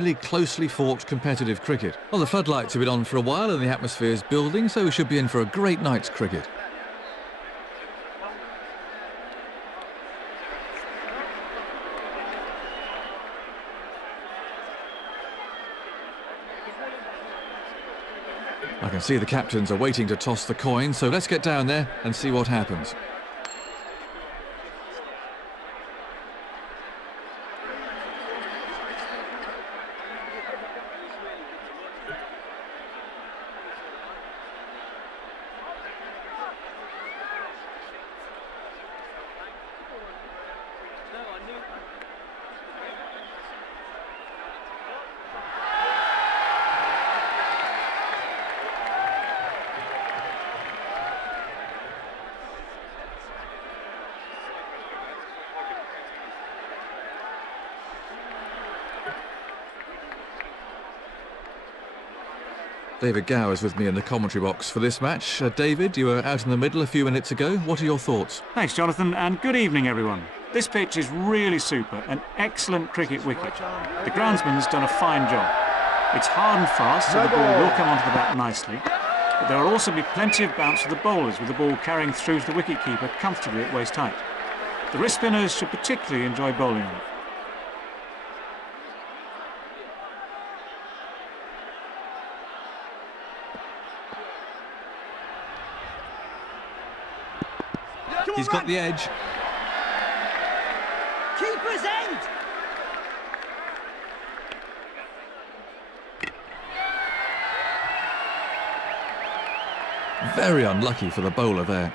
really closely fought competitive cricket. Well, the floodlights have been on for a while and the atmosphere is building, so we should be in for a great night's cricket. I can see the captains are waiting to toss the coin, so let's get down there and see what happens. David Gow is with me in the commentary box for this match. David, you were out in the middle a few minutes ago. What are your thoughts? Thanks, Jonathan, and good evening, everyone. This pitch is really super, an excellent cricket wicket. The groundsman's done a fine job. It's hard and fast, so the ball will come onto the bat nicely, but there will also be plenty of bounce for the bowlers, with the ball carrying through to the wicket-keeper comfortably at waist height. The wrist spinners should particularly enjoy bowling on it. He's got the edge. Keeper's end! Very unlucky for the bowler there.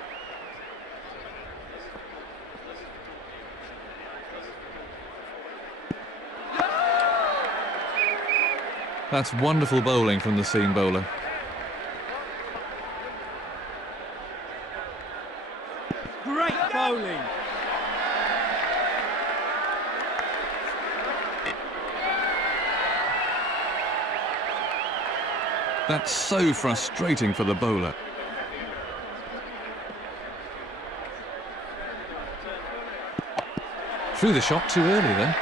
That's wonderful bowling from the seam bowler. Great bowling! That's so frustrating for the bowler. Threw the shot too early then.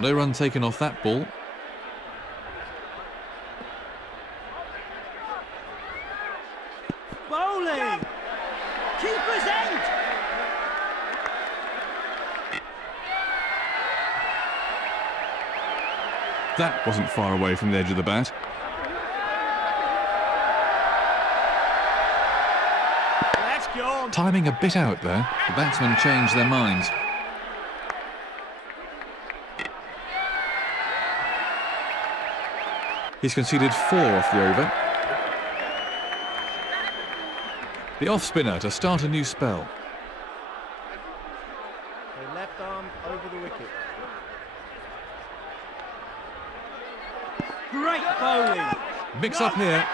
No run taken off that ball. Bowling! Keeper's end! That wasn't far away from the edge of the bat. That's gone! Timing a bit out there. The batsmen changed their minds. He's conceded 4 off the over. The off-spinner to start a new spell. The left arm over the wicket. Great bowling! Mix up here.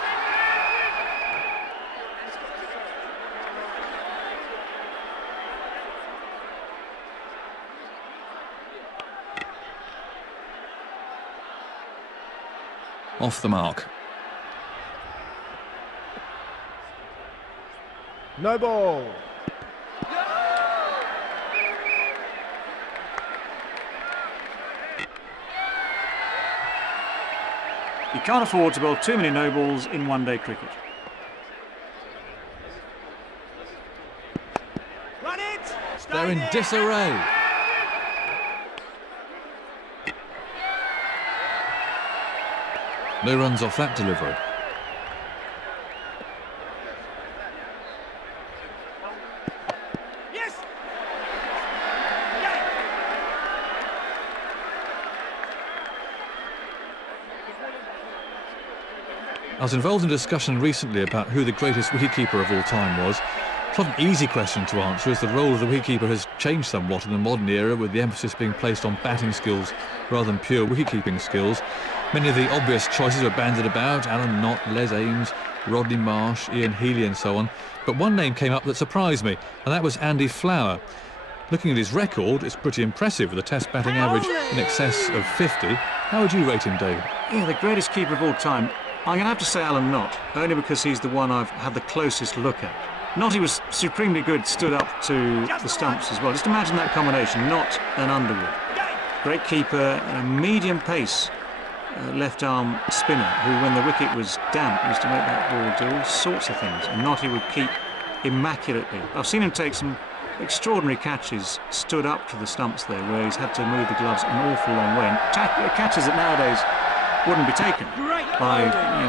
Off the mark. No ball! You can't afford to bowl too many no balls in one-day cricket. Run it! Stay They're in there. disarray. No runs off that delivery. Yes! I was involved in a discussion recently about who the greatest wicketkeeper of all time was. It's not an easy question to answer, as the role of the wicketkeeper has changed somewhat in the modern era, with the emphasis being placed on batting skills rather than pure wicketkeeping skills. Many of the obvious choices were bandied about: Alan Knott, Les Ames, Rodney Marsh, Ian Healy and so on. But one name came up that surprised me, and that was Andy Flower. Looking at his record, it's pretty impressive, with a test batting average in excess of 50. How would you rate him, David? Yeah, the greatest keeper of all time. I'm going to have to say Alan Knott, only because he's the one I've had the closest look at. Notty was supremely good, stood up to the stumps as well. Just imagine that combination, Knott and Underwood. Great keeper and a medium pace left arm spinner who, when the wicket was damp, used to make that ball do all sorts of things, and Notty would keep immaculately. I've seen him take some extraordinary catches, stood up to the stumps there, where he's had to move the gloves an awful long way, and catches that nowadays wouldn't be taken by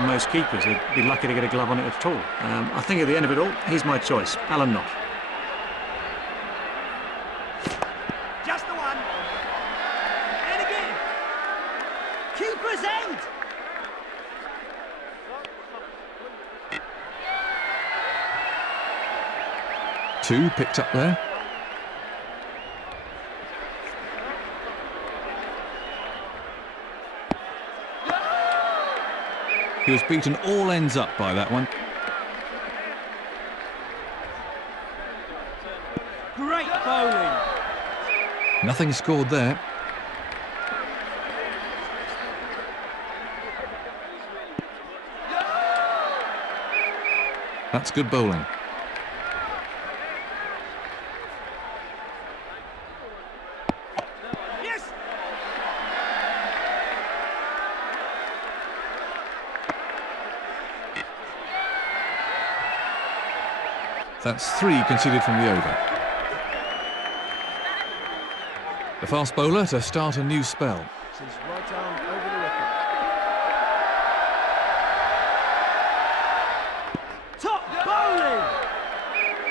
most keepers. They'd be lucky to get a glove on it at all. I think at the end of it all, he's my choice, Alan Knott. Just the one. And again. Keeper's end. Two picked up there. He was beaten all ends up by that one. Great bowling. Nothing scored there. That's good bowling. Yes. That's 3 conceded from the over. The fast bowler to start a new spell. It's his right arm over the wicket. Top bowling.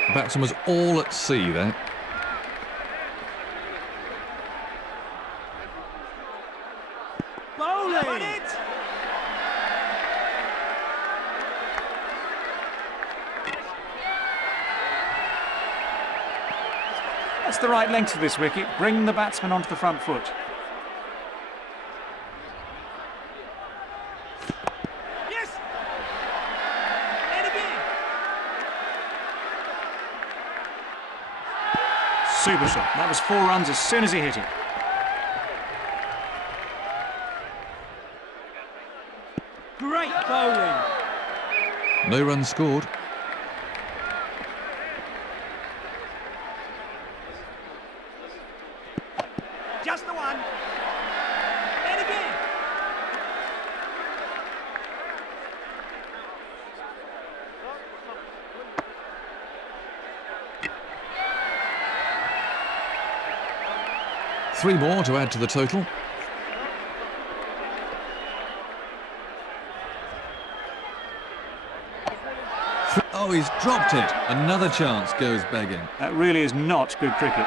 The batsman was all at sea there. Bowling. Got it. That's the right length of this wicket. Bring the batsman onto the front foot. Yes. And again. Super shot. That was 4 runs as soon as he hit it. Great bowling. No runs scored. Just the one. And again. Three more to add to the total. Oh, he's dropped it. Another chance goes begging. That really is not good cricket.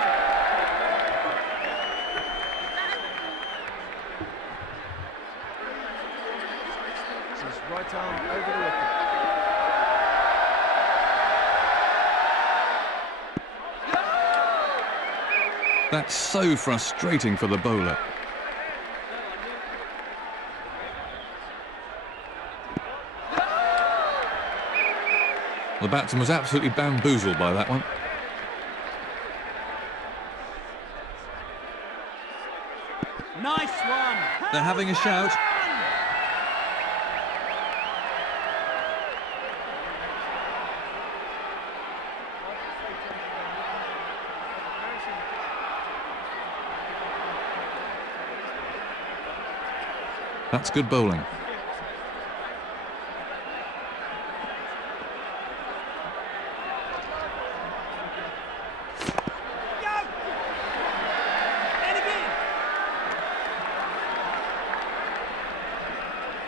It's his right arm over the wicket. That's so frustrating for the bowler. The batsman was absolutely bamboozled by that one. Nice one. They're having a shout. That's good bowling.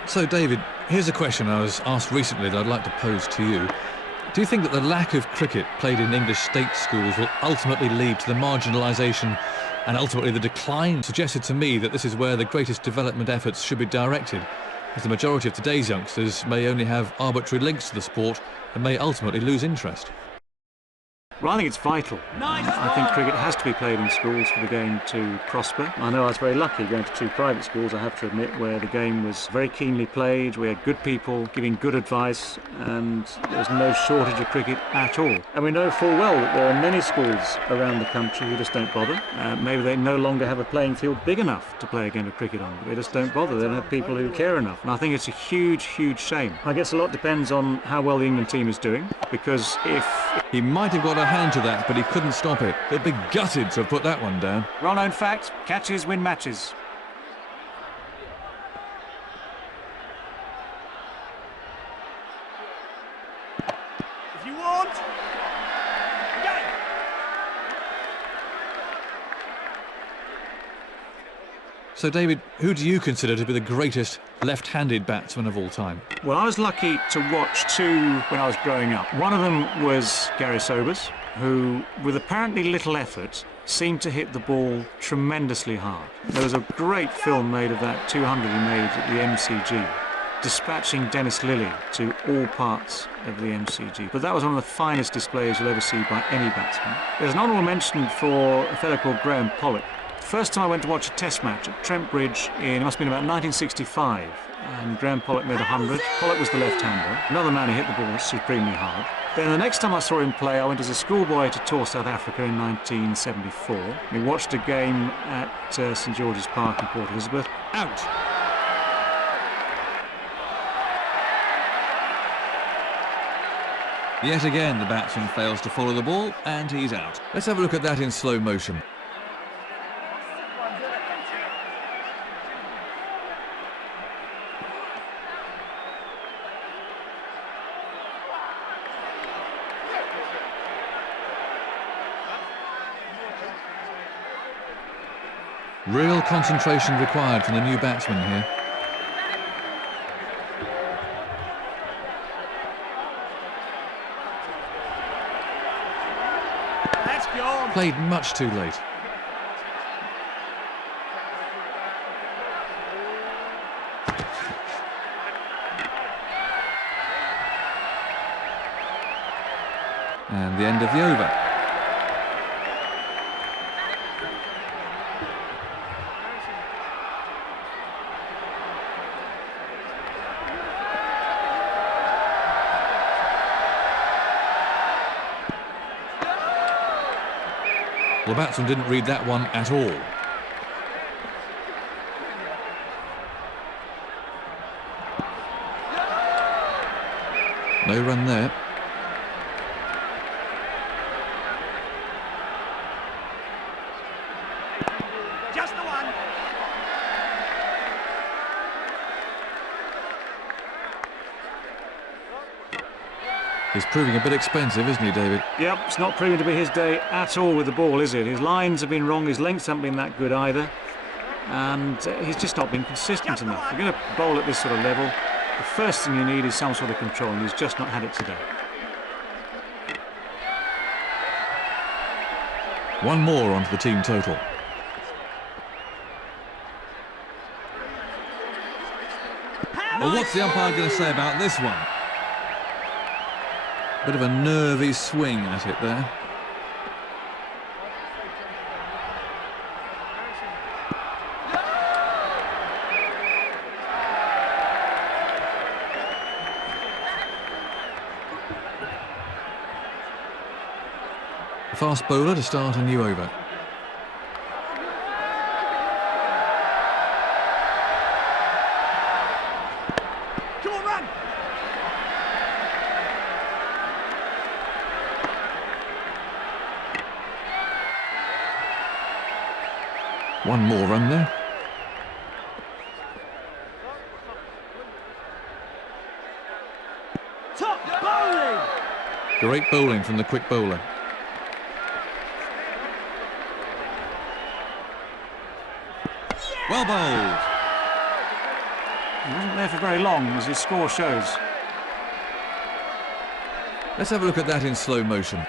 So, David, here's a question I was asked recently that I'd like to pose to you. Do you think that the lack of cricket played in English state schools will ultimately lead to the marginalisation and ultimately the decline? Suggested to me that this is where the greatest development efforts should be directed, as the majority of today's youngsters may only have arbitrary links to the sport and may ultimately lose interest. Well, I think it's vital. Nice I think one. cricket has to be played in schools for the game to prosper. I know I was very lucky going to 2 private schools, I have to admit, where the game was very keenly played. We had good people giving good advice, and there was no shortage of cricket at all. And we know full well that there are many schools around the country who just don't bother. Maybe they no longer have a playing field big enough to play a game of cricket on. They just don't bother. They don't have people who care enough. And I think it's a huge, huge shame. I guess a lot depends on how well the England team is doing, because if... He might have got a hand to that, but he couldn't stop it. They'd be gutted to have put that one down. Well-known fact, catches win matches. If you want. Again. So, David, who do you consider to be the greatest left-handed batsman of all time? Well, I was lucky to watch 2 when I was growing up. One of them was Gary Sobers, who, with apparently little effort, seemed to hit the ball tremendously hard. There was a great film made of that 200 he made at the MCG, dispatching Dennis Lilly to all parts of the MCG. But that was one of the finest displays you'll ever see by any batsman. There's an honourable mention for a fellow called Graham Pollock. First time I went to watch a test match at Trent Bridge in, it must have been about 1965, and Graham Pollock made 100. Pollock was the left-hander. Another man who hit the ball supremely hard. Then the next time I saw him play, I went as a schoolboy to tour South Africa in 1974. We watched a game at St George's Park in Port Elizabeth. Out! Yet again, the batsman fails to follow the ball, and he's out. Let's have a look at that in slow motion. Real concentration required from the new batsman here. Let's go. Played much too late. And the end of the over. The batsman didn't read that one at all. No run there. Just the one. He's proving a bit expensive, isn't he, David? Yep, it's not proving to be his day at all with the ball, is it? His lines have been wrong, his lengths haven't been that good either, and he's just not been consistent enough. If you're going to bowl at this sort of level, the first thing you need is some sort of control, and he's just not had it today. One more onto the team total. Well, what's the umpire going to say about this one? Bit of a nervy swing at it there. A fast bowler to start a new over. Come on, run. One more run there. Top bowling. Great bowling from the quick bowler. Well bowled. He wasn't there for very long, as his score shows. Let's have a look at that in slow motion.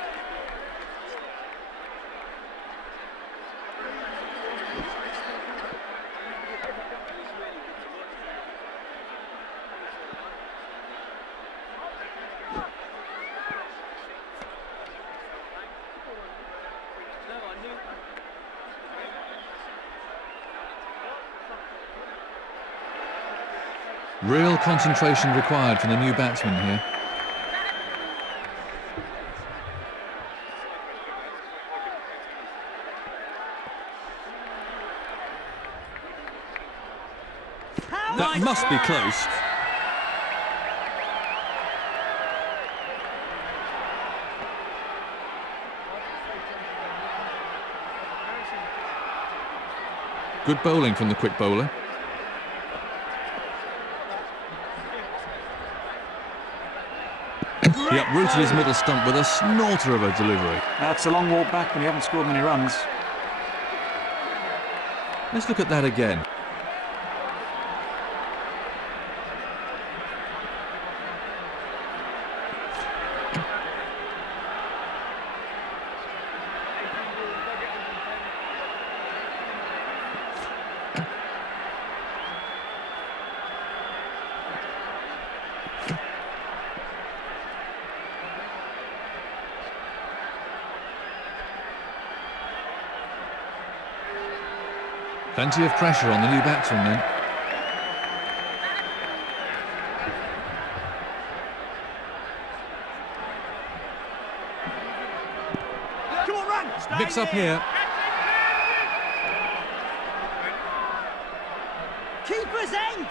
Real concentration required from the new batsman here. That must be close. Good bowling from the quick bowler. He uprooted his middle stump with a snorter of a delivery. That's a long walk back when you haven't scored many runs. Let's look at that again. Plenty of pressure on the new batsman then. Come on, run! Stay Mix up there. here. Keeper's end!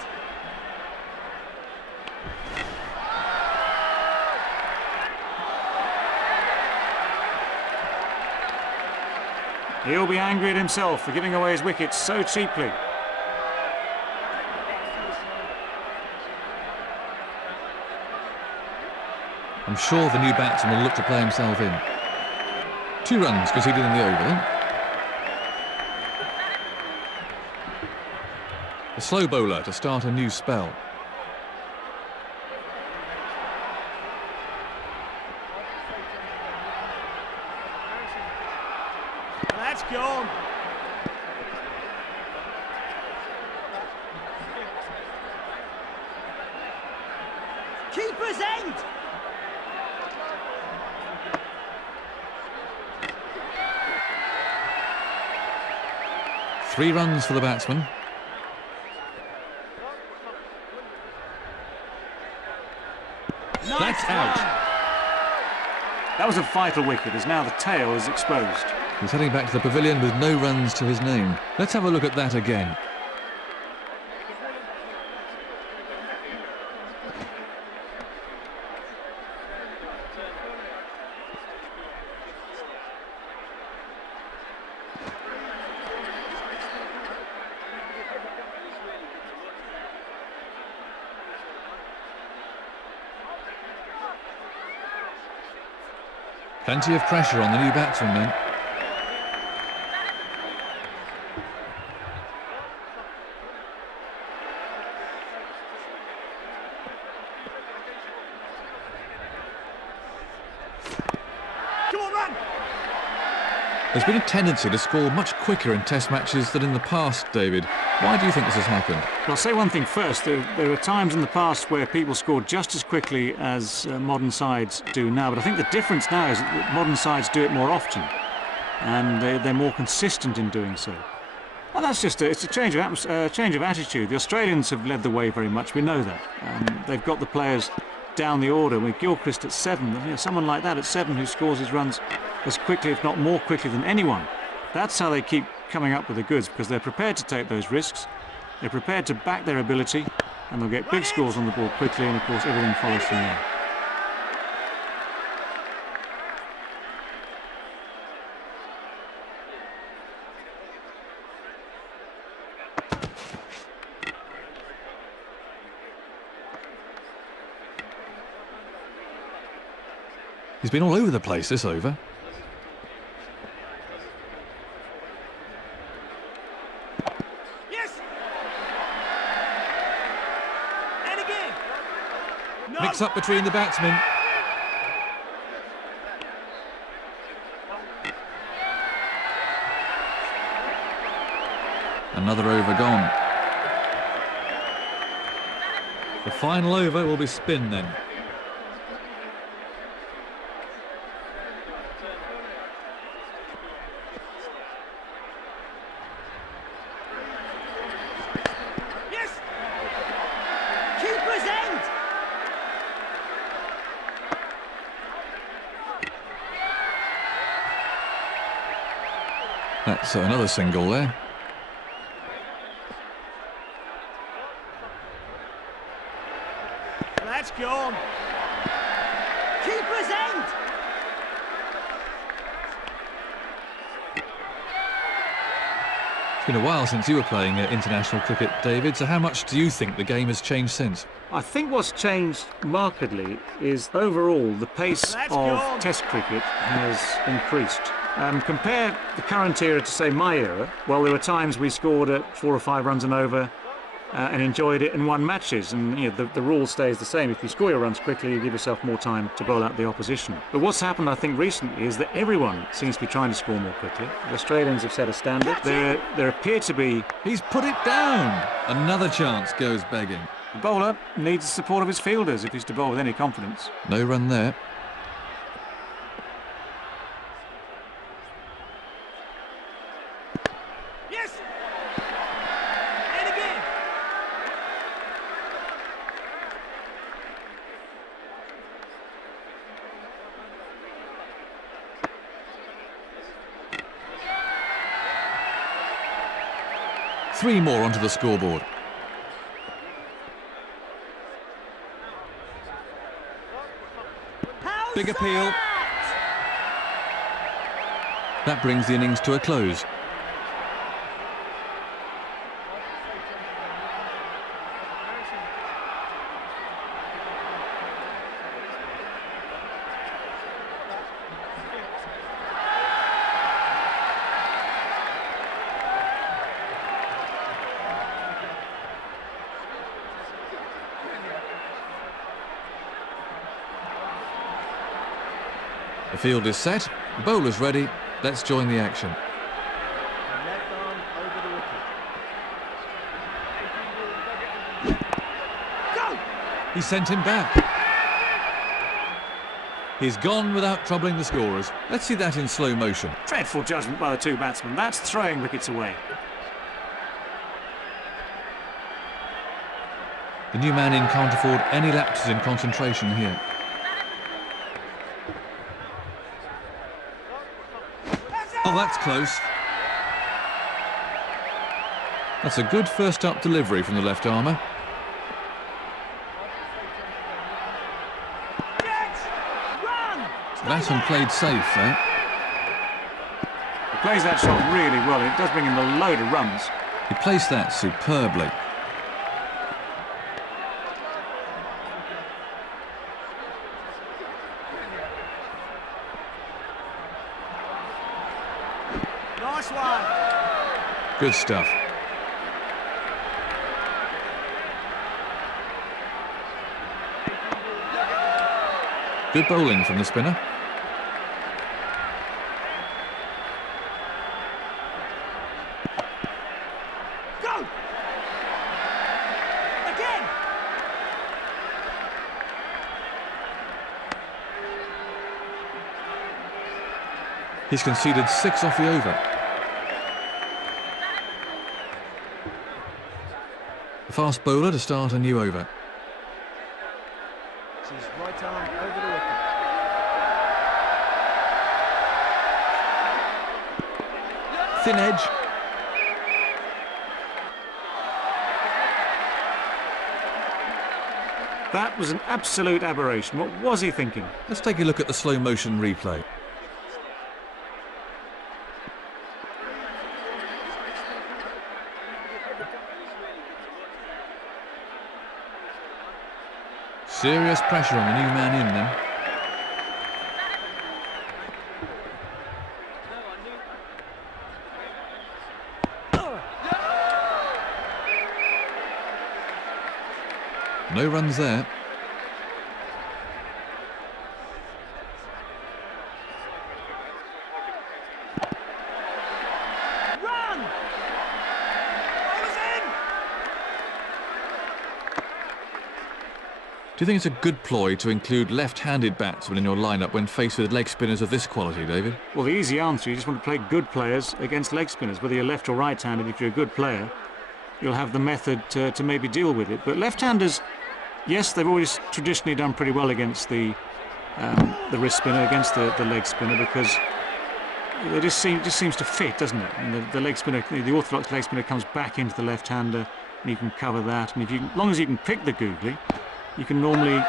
He'll be angry at himself for giving away his wickets so cheaply. I'm sure the new batsman will look to play himself in. 2 runs conceded in the over then. A slow bowler to start a new spell. That's gone. Keeper's end! Three runs for the batsman. That's out. That was a vital wicket, as now the tail is exposed. He's heading back to the pavilion with no runs to his name. Let's have a look at that again. Plenty of pressure on the new batsman then. Come on, run! There's been a tendency to score much quicker in Test matches than in the past, David. Why do you think this has happened? I'll say one thing first. There were times in the past where people scored just as quickly as modern sides do now, but I think the difference now is that modern sides do it more often, and they're more consistent in doing so. And that's just it's a change of attitude. The Australians have led the way very much. We know that. They've got the players down the order. With Gilchrist at 7, someone like that at 7 who scores his runs as quickly, if not more quickly, than anyone. That's how they keep coming up with the goods, because they're prepared to take those risks. They're prepared to back their ability, and they'll get big scores on the ball quickly, and of course everything follows from there. He's been all over the place this over. Yes! And again! No! Mix up between the batsmen. Another over gone. The final over will be spin then. So another single there. That's gone. Keeper's end. It's been a while since you were playing international cricket, David, so how much do you think the game has changed since? I think what's changed markedly is overall the pace of Test cricket has increased. Compare the current era to, say, my era. Well, there were times we scored at 4 or 5 runs and over and enjoyed it and won matches. And you know, the rule stays the same. If you score your runs quickly, you give yourself more time to bowl out the opposition. But what's happened, I think, recently is that everyone seems to be trying to score more quickly. The Australians have set a standard. There appear to be... He's put it down! Another chance goes begging. The bowler needs the support of his fielders if he's to bowl with any confidence. No run there. Yes. And again. Three more onto the scoreboard. Big appeal. That brings the innings to a close. The field is set, bowler's ready, let's join the action. Left arm over the wicket. Go! He sent him back. He's gone without troubling the scorers. Let's see that in slow motion. Dreadful judgment by the two batsmen. That's throwing wickets away. The new man in can't afford any lapses in concentration here. Oh, that's close. That's a good first-up delivery from the left armour. Batsman played safe there. He plays that shot really well. It does bring him a load of runs. He placed that superbly. Nice one. Good stuff. Good bowling from the spinner. Go! Again! He's conceded 6 off the over. The fast bowler to start a new over. It's his right arm over the wicket. Thin edge. That was an absolute aberration. What was he thinking? Let's take a look at the slow motion replay. Serious pressure on the new man in then. No runs there. Run! Bowler's in! Do you think it's a good ploy to include left-handed batsmen in your lineup when faced with leg spinners of this quality, David? Well, the easy answer, you just want to play good players against leg spinners. Whether you're left or right-handed, if you're a good player, you'll have the method to maybe deal with it. But left-handers, yes, they've always traditionally done pretty well against the wrist spinner, against the leg spinner, because they just seems to fit, doesn't it? And the leg spinner, the orthodox leg spinner, comes back into the left-hander, and you can cover that. And if you, as long as you can pick the googly, you can normally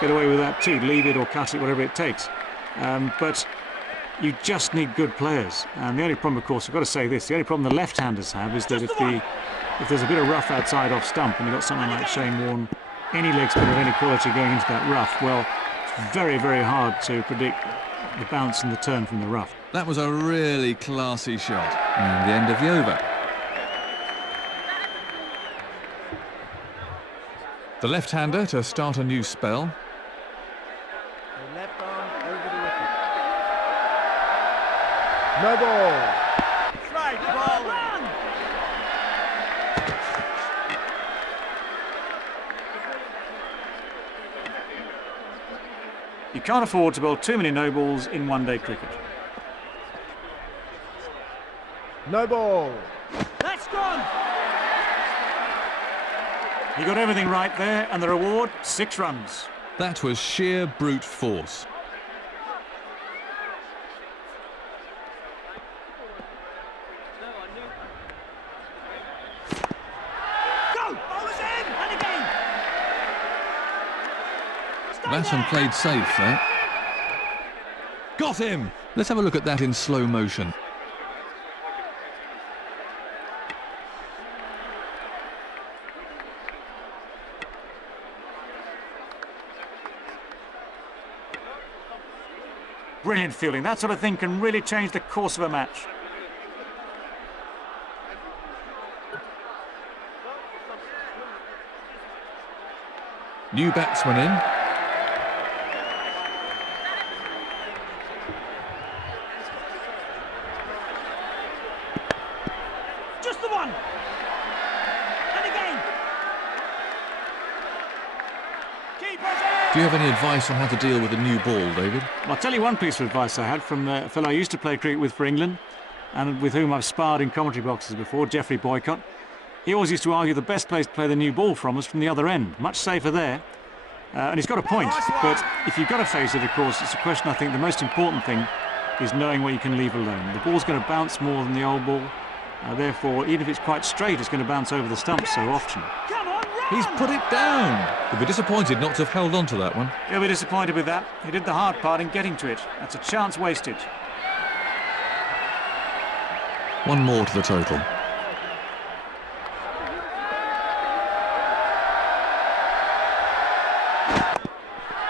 get away with that too. Leave it or cut it, whatever it takes. But you just need good players. And the only problem, of course, I've got to say this: the only problem the left-handers have is that if there's a bit of rough outside off stump, and you've got someone like Shane Warne, any leg spinner of any quality going into that rough, well, it's very, very hard to predict the bounce and the turn from the rough. That was a really classy shot. And the end of the over. The left-hander to start a new spell. The left arm over the wicket. No ball. Strike ball. Run. You can't afford to bowl too many no balls in one-day cricket. No ball. That's gone. He got everything right there, and the reward, 6 runs. That was sheer brute force. Go. Bowler's in. And again. Batsman played safe there. Got him! Let's have a look at that in slow motion. Brilliant fielding. That sort of thing can really change the course of a match. New batsman in. Just the one. And again. Keeper's in. Do you have any advice on how to deal with a new ball, David? I'll tell you one piece of advice I had from a fellow I used to play cricket with for England, and with whom I've sparred in commentary boxes before, Geoffrey Boycott. He always used to argue the best place to play the new ball from was from the other end. Much safer there. And he's got a point. But if you've got to face it, of course, it's a question, I think the most important thing is knowing what you can leave alone. The ball's going to bounce more than the old ball. Therefore, even if it's quite straight, it's going to bounce over the stumps so often. Come on, run. He's put it down. He'll be disappointed not to have held on to that one. He'll be disappointed with that. He did the hard part in getting to it. That's a chance wasted. One more to the total.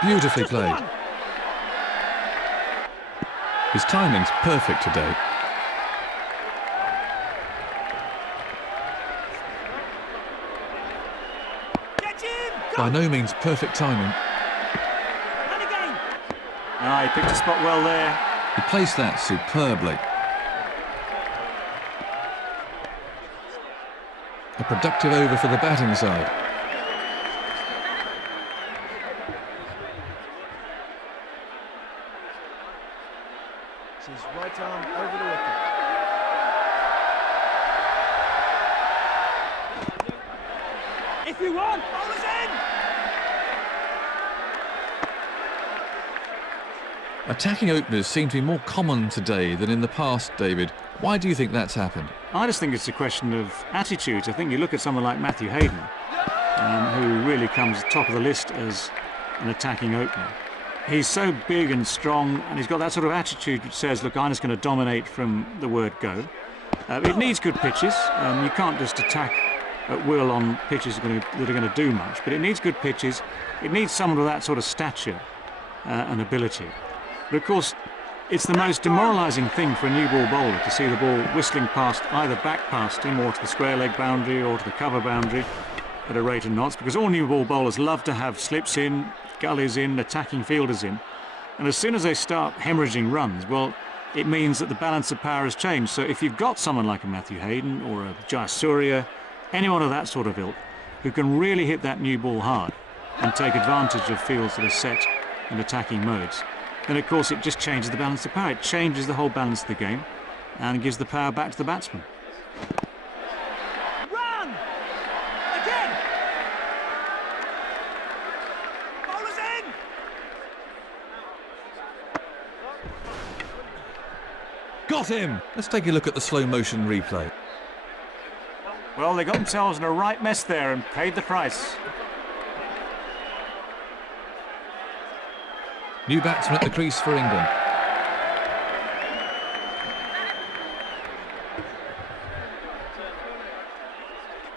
Beautifully Just the played. one. His timing's perfect today. Get him. Go. By no means perfect timing. And again. Ah, he picked a spot well there. He placed that superbly. A productive over for the batting side. It's his right arm over the wicket. If you want, bowler's in. Attacking openers seem to be more common today than in the past, David. Why do you think that's happened? I just think it's a question of attitude. I think you look at someone like Matthew Hayden, who really comes top of the list as an attacking opener. He's so big and strong, and he's got that sort of attitude which says, look, I'm just going to dominate from the word go. It needs good pitches. You can't just attack at will on pitches that are going to do much, but it needs good pitches. It needs someone with that sort of stature and ability. But of course, it's the most demoralising thing for a new ball bowler to see the ball whistling past, either back past him or to the square leg boundary or to the cover boundary at a rate of knots, because all new ball bowlers love to have slips in, gullies in, attacking fielders in. And as soon as they start hemorrhaging runs, well, it means that the balance of power has changed. So if you've got someone like a Matthew Hayden or a Jayasuriya, anyone of that sort of ilk, who can really hit that new ball hard and take advantage of fields that are set in attacking modes, then of course it just changes the balance of power. It changes the whole balance of the game and gives the power back to the batsman. Run. Again. Bowler's in. Got him! Let's take a look at the slow motion replay. Well, they got themselves in a right mess there and paid the price. New batsman at the crease for England.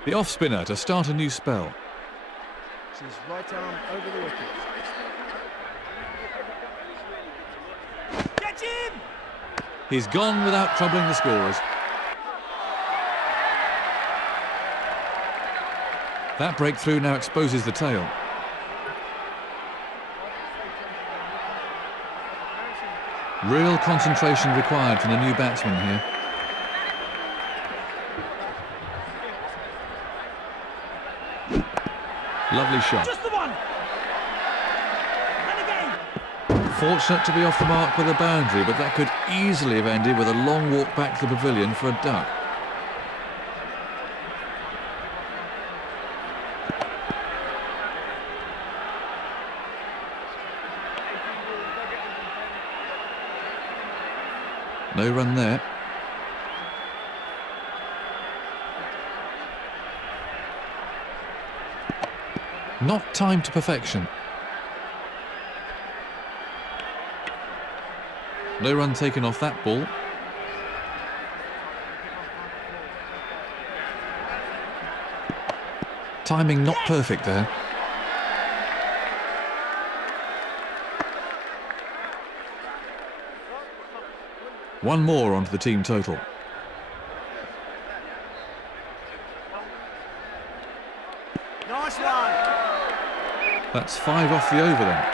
The off spinner to start a new spell. His right arm over the wicket. Get him! He's gone without troubling the scorers. That breakthrough now exposes the tail. Real concentration required from the new batsman here. Lovely shot. Just the one! And again! Fortunate to be off the mark with a boundary, but that could easily have ended with a long walk back to the pavilion for a duck. No run there. Not timed to perfection. No run taken off that ball. Timing not perfect there. One more onto the team total. Nice one! That's 5 off the over then.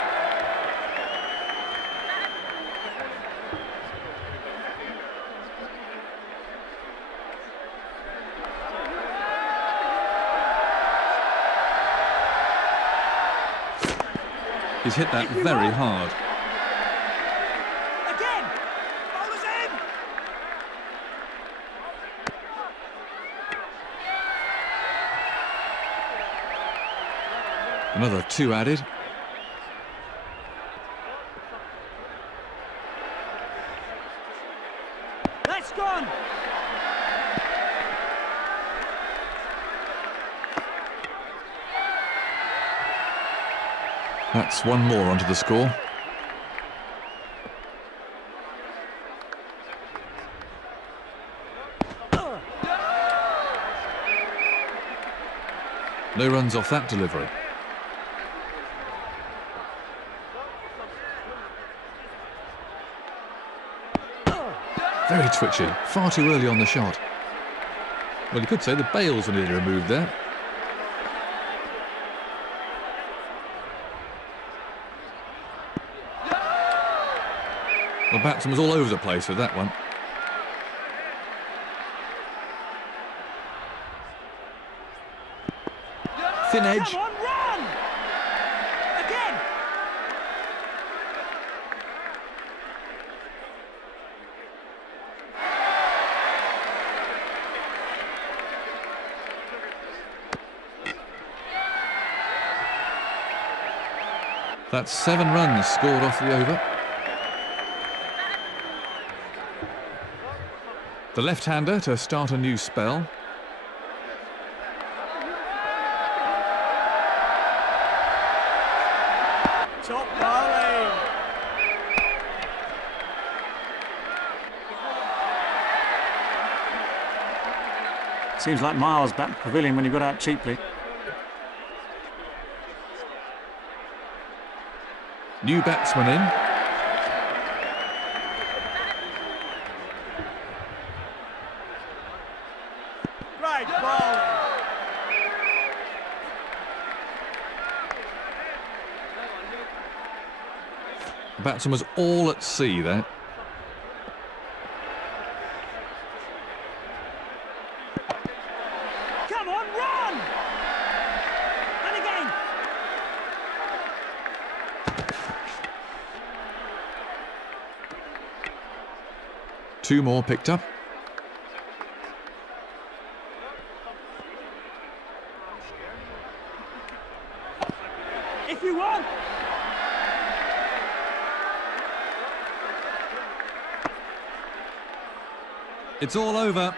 He's hit that very hard. Again! Bowler's in! Another 2 added. That's gone! That's 1 more onto the score. No runs off that delivery. Very twitchy, far too early on the shot. Well, you could say the bails were nearly removed there. The batsman was all over the place with that one. Thin edge. Come on, run! Again! That's 7 runs scored off the over. The left-hander to start a new spell. Top bowling! Seems like Miles back to pavilion when he got out cheaply. New batsman in. Great bowling! The batsman was all at sea there. Come on, run! And again! 2 more picked up. If you want! It's all over.